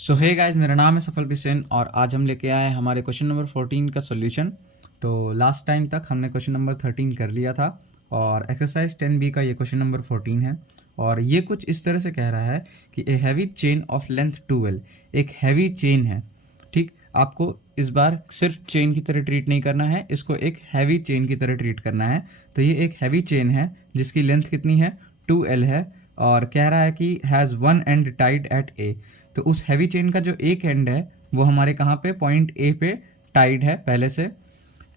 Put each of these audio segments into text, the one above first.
सो hey guys, मेरा नाम है सफल बिसेन और आज हम लेके आए हैं हमारे क्वेश्चन नंबर 14 का सॉल्यूशन। तो लास्ट टाइम तक हमने क्वेश्चन नंबर 13 कर लिया था और एक्सरसाइज 10B का ये क्वेश्चन नंबर 14 है। और ये कुछ इस तरह से कह रहा है कि a heavy chain of length 12, एक हैवी चेन है। ठीक, आपको इस बार सिर्फ चेन की तरह ट्रीट नहीं करना है, इसको एक हैवी चेन की तरह ट्रीट करना है। तो ये एक हैवी चेन है जिसकी लेंथ कितनी है, 2L है, और कह रहा है कि has one end tied at A. तो उस हैवी चेन का जो एक एंड है वो हमारे कहाँ पे, पॉइंट ए पे टाइड है पहले से,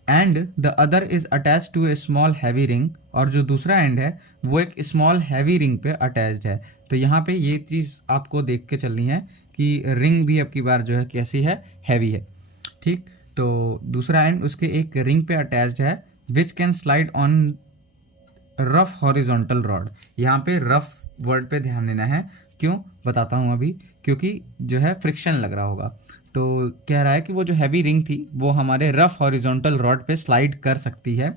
end the other is attach to a small heavy ring, और जो दूसरा एंड है वो एक स्मॉल हैवी रिंग पे अटैच्ड है। तो यहाँ पे ये चीज़ आपको देख के चलनी है कि रिंग भी अब की बार जो है कैसी है, हैवी है। ठीक, तो दूसरा एंड उसके एक रिंग पे अटैच्ड है which can slide on rough horizontal rod. यहाँ पे रफ वर्ड पे ध्यान देना है, क्यों बताता हूँ अभी, क्योंकि जो है फ्रिक्शन लग रहा होगा। तो कह रहा है कि वो जो हैवी रिंग थी वो हमारे रफ हॉरिजॉन्टल रॉड पे स्लाइड कर सकती है,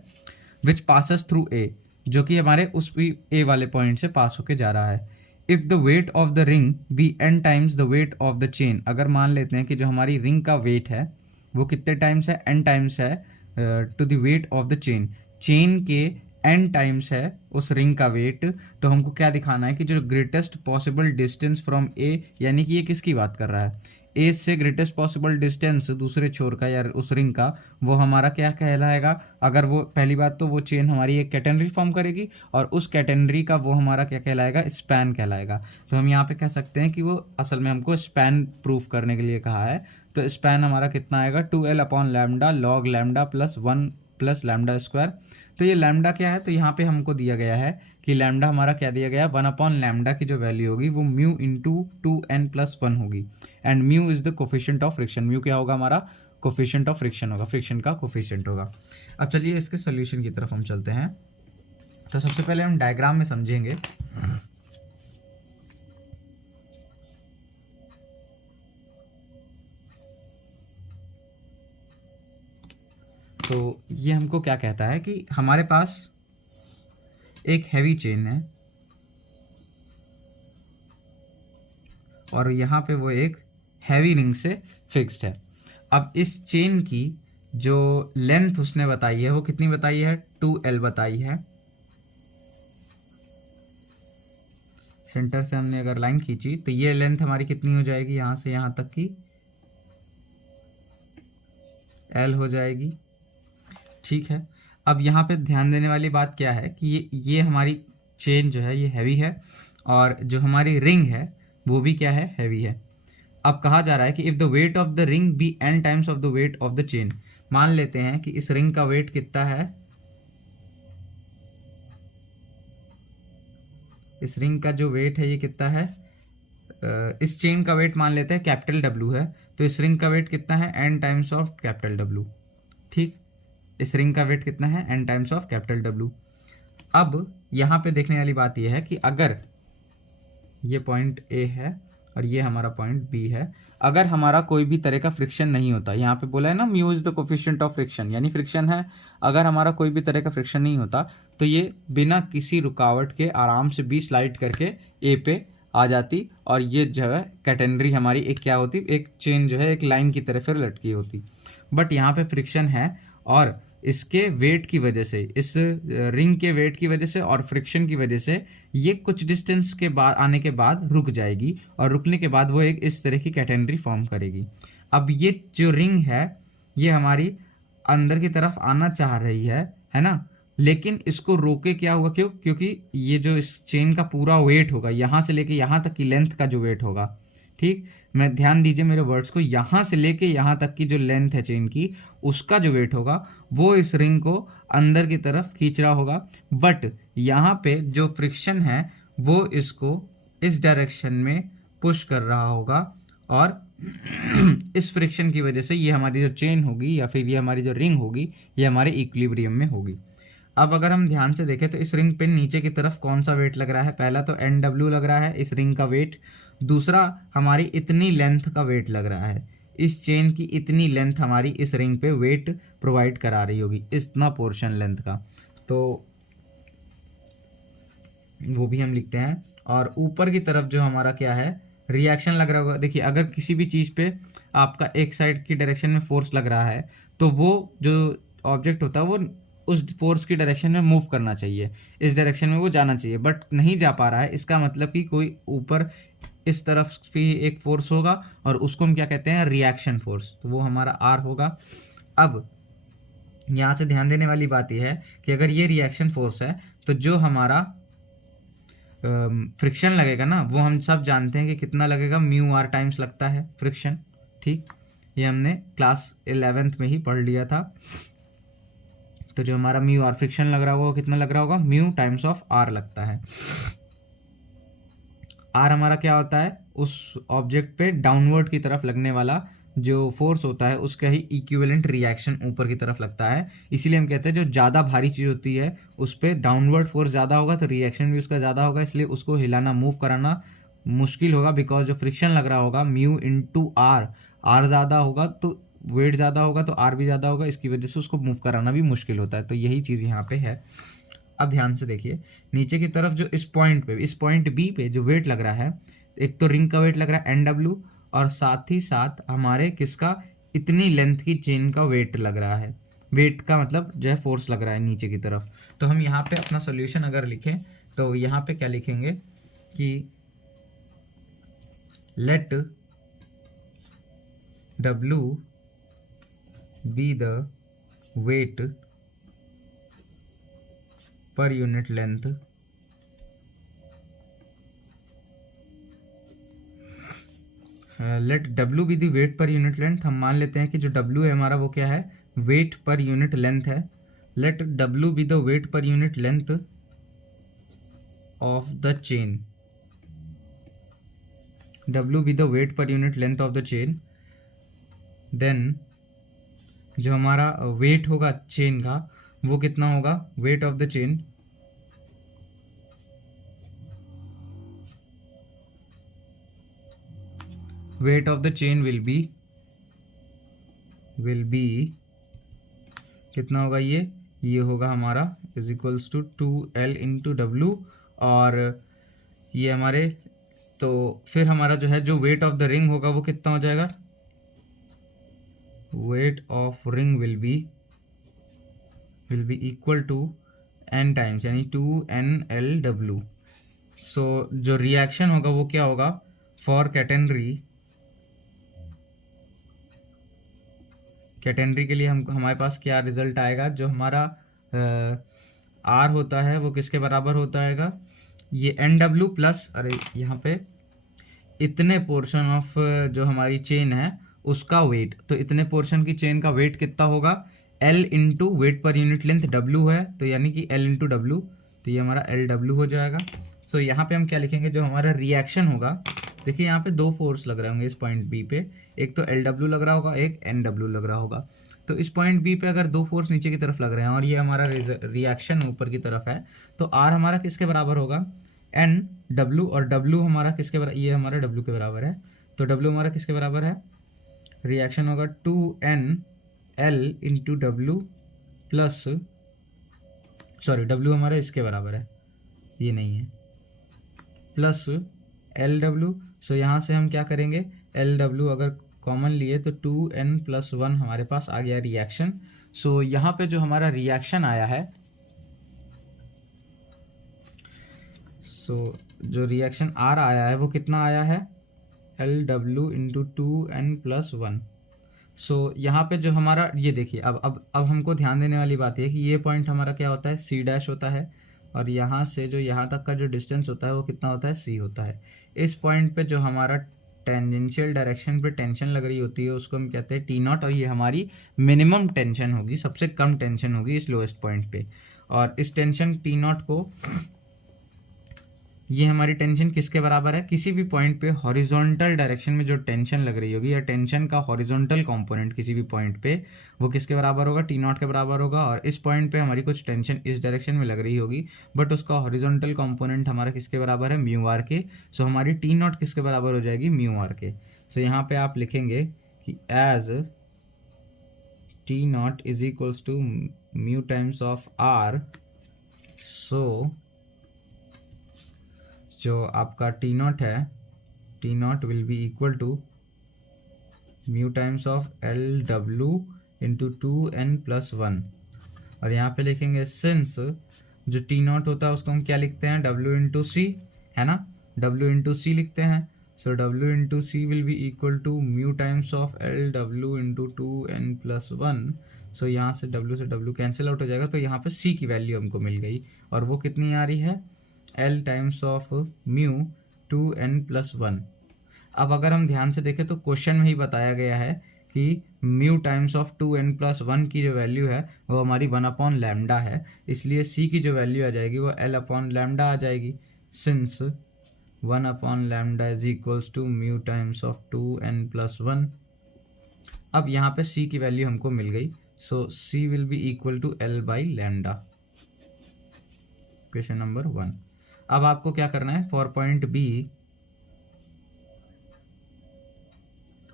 विच पासेस थ्रू ए, जो कि हमारे उस ए वाले पॉइंट से पास होके जा रहा है। If the weight of the ring be n times the weight of the chain, अगर मान लेते हैं कि जो हमारी रिंग का वेट है वो कितने टाइम्स है, n टाइम्स है to the weight of the chain, chain के n टाइम्स है उस रिंग का वेट। तो हमको क्या दिखाना है कि जो ग्रेटेस्ट पॉसिबल डिस्टेंस फ्रॉम ए, यानी कि ये किसकी बात कर रहा है, ए से ग्रेटेस्ट पॉसिबल डिस्टेंस दूसरे छोर का या उस रिंग का, वो हमारा क्या कहलाएगा। अगर वो पहली बात तो वो चेन हमारी एक कैटेनरी फॉर्म करेगी और उस कैटेनरी का वो हमारा क्या कहलाएगा, स्पैन कहलाएगा। तो हम यहाँ पे कह सकते हैं कि वो असल में हमको स्पैन प्रूफ करने के लिए कहा है। तो स्पैन हमारा कितना आएगा, 2L upon lambda log lambda plus 1 plus lambda square. तो ये लैम्डा क्या है, तो यहाँ पे हमको दिया गया है कि लैम्डा हमारा क्या दिया गया है, 1 अपॉन लैम्डा की जो वैल्यू होगी वो म्यू इंटू 2n+1 होगी, and mu is the coefficient of friction. Mu क्या होगा हमारा, कोफिशिएंट ऑफ फ्रिक्शन होगा, फ्रिक्शन का कोफिशिएंट होगा। अब चलिए इसके सोल्यूशन की तरफ हम चलते हैं। तो सबसे पहले हम डायग्राम में समझेंगे। तो ये हमको क्या कहता है कि हमारे पास एक हैवी चेन है और यहाँ पे वो एक हैवी रिंग से फिक्स्ड है। अब इस चेन की जो लेंथ उसने बताई है वो कितनी बताई है, 2L बताई है। सेंटर से हमने अगर लाइन खींची तो ये लेंथ हमारी कितनी हो जाएगी, यहाँ से यहाँ तक की L हो जाएगी। ठीक है, अब यहाँ पे ध्यान देने वाली बात क्या है कि ये हमारी चेन जो है ये हैवी है और जो हमारी रिंग है वो भी क्या है, हैवी है। अब कहा जा रहा है कि if the weight of the ring be n times of the weight of the chain, मान लेते हैं कि इस रिंग का वेट कितना है, इस रिंग का जो वेट है ये कितना है, इस चेन का वेट मान लेते हैं कैपिटल W है, तो इस रिंग का वेट कितना है, n times of capital W। ठीक, इस रिंग का वेट कितना है, n times of capital W। अब यहाँ पे देखने वाली बात यह है कि अगर ये पॉइंट A है और ये हमारा पॉइंट B है, अगर हमारा कोई भी तरह का फ्रिक्शन नहीं होता, यहाँ पे बोला है ना mu is the coefficient of friction, यानी फ्रिक्शन है, अगर हमारा कोई भी तरह का फ्रिक्शन नहीं होता तो ये बिना किसी रुकावट के आराम से B स्लाइड करके A पे आ जाती और ये जो है कैटेनरी हमारी एक क्या होती, एक चेन जो है एक लाइन की तरह फिर लटकी होती। बट यहाँ पे फ्रिक्शन है और इसके वेट की वजह से, इस रिंग के वेट की वजह से और फ्रिक्शन की वजह से ये कुछ डिस्टेंस के बाद आने के बाद रुक जाएगी और रुकने के बाद वो एक इस तरह की कैटेनरी फॉर्म करेगी। अब ये जो रिंग है ये हमारी अंदर की तरफ आना चाह रही है ना, लेकिन इसको रोके क्या हुआ, क्यों, क्योंकि ये जो इस चेन का पूरा वेट होगा यहाँ से लेके यहाँ तक की लेंथ का जो वेट होगा, ठीक, मैं ध्यान दीजिए मेरे वर्ड्स को, यहाँ से लेके यहाँ तक की जो लेंथ है चेन की उसका जो वेट होगा वो इस रिंग को अंदर की तरफ खींच रहा होगा। बट यहाँ पे जो फ्रिक्शन है वो इसको इस डायरेक्शन में पुश कर रहा होगा और इस फ्रिक्शन की वजह से ये हमारी जो चेन होगी या फिर ये हमारी जो रिंग होगी ये हमारे इक्विलिब्रियम में होगी। अब अगर हम ध्यान से देखें तो इस रिंग पे नीचे की तरफ कौन सा वेट लग रहा है, पहला तो NW लग रहा है इस रिंग का वेट, दूसरा हमारी इतनी लेंथ का वेट लग रहा है, इस चेन की इतनी लेंथ हमारी इस रिंग पे वेट प्रोवाइड करा रही होगी, इतना पोर्शन लेंथ का, तो वो भी हम लिखते हैं। और ऊपर की तरफ जो हमारा क्या है, रिएक्शन लग रहा होगा। देखिए अगर किसी भी चीज़ पे आपका एक साइड की डायरेक्शन में फोर्स लग रहा है तो वो जो ऑब्जेक्ट होता है वो उस फोर्स की डायरेक्शन में मूव करना चाहिए, इस डायरेक्शन में वो जाना चाहिए, बट नहीं जा पा रहा है। इसका मतलब कि कोई ऊपर इस तरफ भी एक फोर्स होगा और उसको हम क्या कहते हैं, रिएक्शन फोर्स, तो वो हमारा आर होगा। अब यहाँ से ध्यान देने वाली बात यह है कि अगर ये रिएक्शन फोर्स है तो जो हमारा फ्रिक्शन लगेगा ना, वो हम सब जानते हैं कि कितना लगेगा, म्यू आर टाइम्स लगता है फ्रिक्शन। ठीक, ये हमने क्लास 11th में ही पढ़ लिया था। तो जो हमारा म्यू आर फ्रिक्शन लग रहा होगा वो कितना लग रहा होगा, म्यू टाइम्स ऑफ आर लगता है। आर हमारा क्या होता है, उस ऑब्जेक्ट पे डाउनवर्ड की तरफ लगने वाला जो फोर्स होता है उसका ही इक्विवेलेंट रिएक्शन ऊपर की तरफ लगता है। इसीलिए हम कहते हैं जो ज़्यादा भारी चीज़ होती है उस पर डाउनवर्ड फोर्स ज़्यादा होगा तो रिएक्शन भी उसका ज़्यादा होगा, इसलिए उसको हिलाना मूव कराना मुश्किल होगा। बिकॉज जो फ्रिक्शन लग रहा होगा म्यू इंटू आर, आर ज़्यादा होगा तो वेट ज़्यादा होगा तो आर भी ज़्यादा होगा, इसकी वजह से उसको मूव कराना भी मुश्किल होता है। तो यही चीज़ यहाँ पे है। अब ध्यान से देखिए नीचे की तरफ जो इस पॉइंट बी पे जो वेट लग रहा है, एक तो रिंग का वेट लग रहा है NW, और साथ ही साथ हमारे किसका, इतनी लेंथ की चेन का वेट लग रहा है। वेट का मतलब जो है फोर्स लग रहा है नीचे की तरफ। तो हम यहाँ पे अपना सोल्यूशन अगर लिखें तो यहाँ पे क्या लिखेंगे कि let W be the weight per unit length let W be the weight per unit length. हम मान लेते हैं कि जो W है हमारा वो क्या है, वेट पर यूनिट लेंथ है। Let W be the weight per unit length of the chain, W be the weight per unit length of the chain. Then जो हमारा वेट होगा चेन का वो कितना होगा, weight of the chain weight of the chain will be कितना होगा, ये होगा हमारा is equals to 2L into W. और ये हमारे, तो फिर हमारा जो है जो वेट ऑफ द रिंग होगा वो कितना हो जाएगा, weight of ring will be equal to N times, यानी 2NLW। सो जो रिएक्शन होगा वो क्या होगा, फॉर कैटेनरी के लिए हम हमारे पास क्या रिजल्ट आएगा, जो हमारा आर होता है वो किसके बराबर होता है, ये NW प्लस, अरे यहाँ पे इतने पोर्शन ऑफ जो हमारी चेन है उसका वेट, तो इतने पोर्शन की चेन का वेट कितना होगा, L into weight per unit length W है तो यानी कि L इंटू डब्ल्यू, तो ये हमारा LW हो जाएगा। सो यहाँ पे हम क्या लिखेंगे, जो हमारा रिएक्शन होगा, देखिए यहाँ पे दो फोर्स लग रहे होंगे इस पॉइंट बी पे, एक तो LW लग रहा होगा, एक NW लग रहा होगा। तो इस पॉइंट बी पे अगर दो फोर्स नीचे की तरफ लग रहे हैं और ये हमारा रिएक्शन ऊपर की तरफ है, तो आर हमारा किसके बराबर होगा, NW, और W हमारा किसके बराबर, ये हमारा W के बराबर है, तो W हमारा किसके बराबर है, रिएक्शन होगा 2NL into W plus, sorry W हमारा इसके बराबर है, ये नहीं है, प्लस LW। सो यहाँ से हम क्या करेंगे, LW अगर कॉमन लिए तो 2N+1 हमारे पास आ गया रिएक्शन। सो यहाँ पे जो हमारा रिएक्शन आया है, जो रिएक्शन आर आया है वो कितना आया है, LW इंटू 2N+1। सो यहाँ पे जो हमारा, ये देखिए अब हमको ध्यान देने वाली बात है कि ये पॉइंट हमारा क्या होता है, C' होता है, और यहाँ से जो यहाँ तक का जो डिस्टेंस होता है वो कितना होता है, C होता है। इस पॉइंट पे जो हमारा टेंजेंशियल डायरेक्शन पे टेंशन लग रही होती है उसको हम कहते हैं T0, और ये हमारी मिनिमम टेंशन होगी, सबसे कम टेंशन होगी इस लोएस्ट पॉइंट पे। और इस टेंशन T0 को, ये हमारी टेंशन किसके बराबर है, किसी भी पॉइंट पे हॉरिजॉन्टल डायरेक्शन में जो टेंशन लग रही होगी या टेंशन का हॉरिजॉन्टल कंपोनेंट किसी भी पॉइंट पे, वो किसके बराबर होगा, T0 के बराबर होगा। और इस पॉइंट पे हमारी कुछ टेंशन इस डायरेक्शन में लग रही होगी बट उसका हॉरिजॉन्टल कंपोनेंट हमारा किसके बराबर है, म्यू आर के। सो हमारी T0 किसके बराबर हो जाएगी, म्यू आर के। सो यहाँ पे आप लिखेंगे कि as T0 is equals to mu times of r, so जो आपका T0 है, t not will be equal to mu times of L W into 2n+1। और यहाँ पे लिखेंगे सिंस जो टी नॉट होता है उसको हम क्या लिखते हैं, डब्ल्यू इंटू सी, है ना, डब्ल्यू इंटू सी लिखते हैं। So W into C will be equal to mu times of L W into 2n+1। So यहाँ से डब्ल्यू कैंसिल आउट हो जाएगा, तो यहाँ पे सी की वैल्यू हमको मिल गई, और वो कितनी आ रही है, L times of mu 2n+1। अब अगर हम ध्यान से देखें तो क्वेश्चन में ही बताया गया है कि म्यू टाइम्स ऑफ 2n+1 की जो वैल्यू है वो हमारी 1/λ है, इसलिए सी की जो वैल्यू आ जाएगी वो l/λ आ जाएगी, since 1/λ is equals to mu times of 2n+1। अब यहाँ पे सी की वैल्यू हमको मिल गई, so c will be equal to l/λ। Question number 1। अब आपको क्या करना है, फॉर पॉइंट बी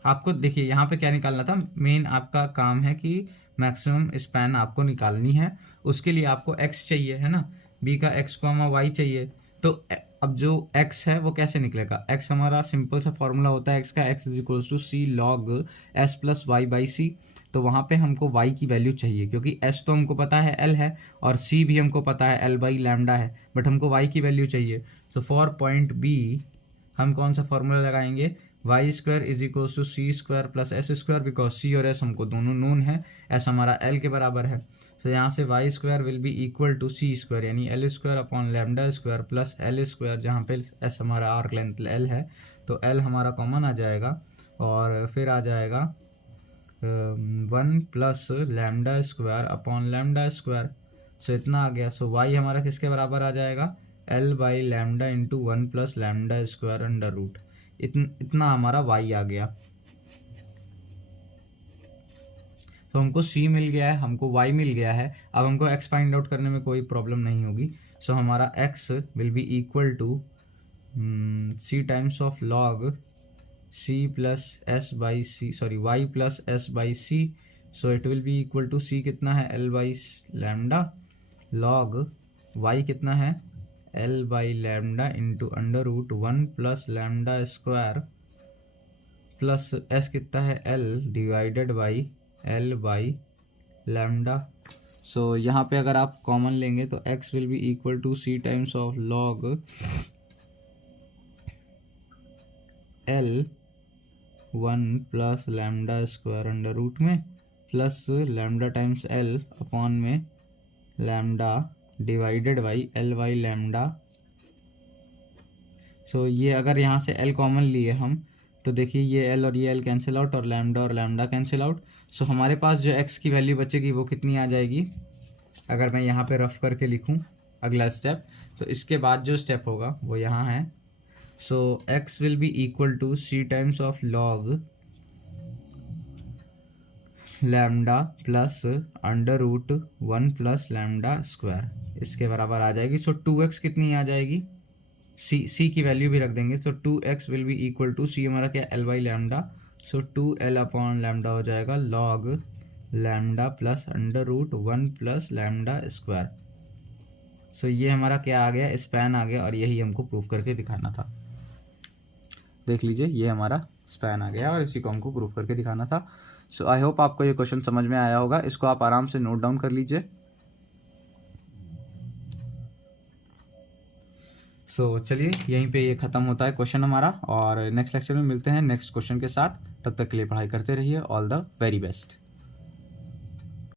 आपको देखिए यहाँ पे क्या निकालना था, मेन आपका काम है कि मैक्सिमम स्पैन आपको निकालनी है, उसके लिए आपको x चाहिए, है ना, b का x, y चाहिए। तो अब जो x है वो कैसे निकलेगा, x हमारा सिंपल सा फॉर्मूला होता है x का, x is equals to c log s plus y by c. तो वहाँ पे हमको y की वैल्यू चाहिए, क्योंकि s तो हमको पता है l है और c भी हमको पता है l/λ है, बट हमको y की वैल्यू चाहिए। सो फॉर पॉइंट b हम कौन सा फॉर्मूला लगाएंगे, y² is equals to c² plus s², because c और s हमको दोनों नोन है, s हमारा l के बराबर है। तो यहाँ से y² will be equal to c², यानी l²/λ² प्लस l², जहाँ पे s हमारा आर्क लेंथ l है, तो l हमारा कॉमन आ जाएगा, और फिर आ जाएगा 1+λ²/λ²। सो इतना आ गया। सो y हमारा किसके बराबर आ जाएगा, l/λ इंटू 1+λ² अंडर रूट। इतना हमारा y आ गया। तो हमको c मिल गया है, हमको y मिल गया है, अब हमको x फाइंड आउट करने में कोई प्रॉब्लम नहीं होगी। सो हमारा x will be equal to c times of log c plus s by c, sorry y plus s by c. So it will be equal to c कितना है, l/λ log y कितना है, l/λ into under root 1+λ² plus s कितना है, l divided by l/λ। सो यहाँ पे अगर आप कॉमन लेंगे तो x will be equal to c times of log l 1+λ² under root में plus lambda times l upon में lambda divided by l/λ। So ये अगर यहाँ से l कॉमन लिए हम तो देखिए ये l और ये l कैंसिल आउट, और लैम्डा कैंसिल आउट। सो हमारे पास जो x की वैल्यू बचेगी वो कितनी आ जाएगी, अगर मैं यहाँ पे रफ करके लिखूँ अगला स्टेप, तो इसके बाद जो स्टेप होगा वो यहाँ है। So x will be equal to c times of log lambda plus under root 1+λ², इसके बराबर आ जाएगी। सो 2x कितनी आ जाएगी, c की वैल्यू भी रख देंगे। So 2x will be equal to c हमारा क्या, l/λ। सो 2l/λ हो जाएगा log lambda plus under root 1+λ²। So ये हमारा क्या आ गया, स्पैन आ गया, और यही हमको प्रूफ करके दिखाना था। देख लीजिए ये हमारा स्पैन आ गया और इसी को हमको प्रूफ करके दिखाना था। सो आई होप आपको ये क्वेश्चन समझ में आया होगा, इसको आप आराम से नोट डाउन कर लीजिए। सो चलिए यहीं पे ये ख़त्म होता है क्वेश्चन हमारा, और नेक्स्ट लेक्चर में मिलते हैं नेक्स्ट क्वेश्चन के साथ। तब तक के लिए पढ़ाई करते रहिए। All the very best.